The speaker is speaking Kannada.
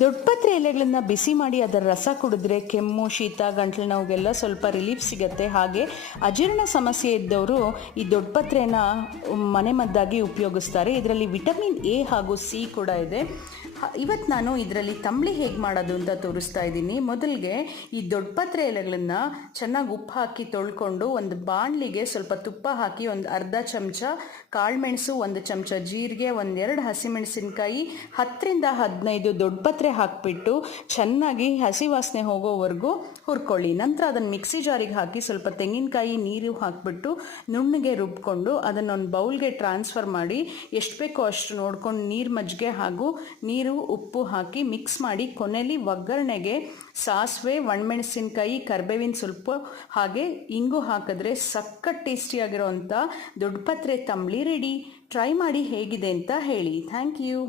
ದೊಡ್ಡಪತ್ರೆ ಎಲೆಗಳನ್ನ ಬಿಸಿ ಮಾಡಿ ಅದರ ರಸ ಕುಡಿದ್ರೆ ಕೆಮ್ಮು, ಶೀತ, ಗಂಟಲು ನೋವಿಗೆಲ್ಲ ಸ್ವಲ್ಪ ರಿಲೀಫ್ ಸಿಗುತ್ತೆ. ಹಾಗೆ ಅಜೀರ್ಣ ಸಮಸ್ಯೆ ಇದ್ದವರು ಈ ದೊಡ್ಡಪತ್ರೆನ ಮನೆಮದ್ದಾಗಿ ಉಪಯೋಗಿಸ್ತಾರೆ. ಇದರಲ್ಲಿ ವಿಟಮಿನ್ ಎ ಹಾಗೂ ಸಿ ಕೂಡ ಇದೆ. ಇವತ್ತು ನಾನು ಇದರಲ್ಲಿ ತಂಬಳಿ ಹೇಗೆ ಮಾಡೋದು ಅಂತ ತೋರಿಸ್ತಾ ಇದ್ದೀನಿ. ಮೊದಲಿಗೆ ಈ ದೊಡ್ಡಪತ್ರೆ ಎಲೆಗಳನ್ನು ಚೆನ್ನಾಗಿ ಉಪ್ಪು ಹಾಕಿ ತೊಳ್ಕೊಂಡು ಒಂದು ಬಾಣಲಿಗೆ ಸ್ವಲ್ಪ ತುಪ್ಪ ಹಾಕಿ ಒಂದು ಅರ್ಧ ಚಮಚ ಕಾಳುಮೆಣಸು, 1 ಚಮಚ ಜೀರಿಗೆ, 1-2 ಹಸಿಮೆಣಸಿನ್ಕಾಯಿ, 10ರಿಂದ 15 ದೊಡ್ಡಪತ್ರೆ ಹಾಕಿಬಿಟ್ಟು ಚೆನ್ನಾಗಿ ಹಸಿ ವಾಸನೆ ಹೋಗೋವರೆಗೂ ಹುರ್ಕೊಳ್ಳಿ. ನಂತರ ಅದನ್ನು ಮಿಕ್ಸಿ ಜಾರಿಗೆ ಹಾಕಿ ಸ್ವಲ್ಪ ತೆಂಗಿನಕಾಯಿ ನೀರು ಹಾಕಿಬಿಟ್ಟು ನುಣ್ಣಗೆ ರುಬ್ಕೊಂಡು ಅದನ್ನೊಂದು ಬೌಲ್ಗೆ ಟ್ರಾನ್ಸ್ಫರ್ ಮಾಡಿ ಎಷ್ಟು ಬೇಕೋ ಅಷ್ಟು ನೋಡ್ಕೊಂಡು ನೀರು, ಮಜ್ಜಿಗೆ ಹಾಗೂ ನೀರು, ಉಪ್ಪು ಹಾಕಿ ಮಿಕ್ಸ್ ಮಾಡಿ ಕೊನೆಯಲ್ಲಿ ಒಗ್ಗರಣೆಗೆ ಸಾಸಿವೆ, ಒಣಮೆಣಸಿನ್ಕಾಯಿ, ಕರಿಬೇವಿನ ಸೊಪ್ಪು ಹಾಗೆ ಇಂಗು ಹಾಕಿದ್ರೆ ಸಖತ್ ಟೇಸ್ಟಿಯಾಗಿರೋವಂಥ ದೊಡ್ಡಪತ್ರೆ ತಂಬಳಿ ರೆಡಿ. ಟ್ರೈ ಮಾಡಿ ಹೇಗಿದೆ ಅಂತ ಹೇಳಿ. Thank you.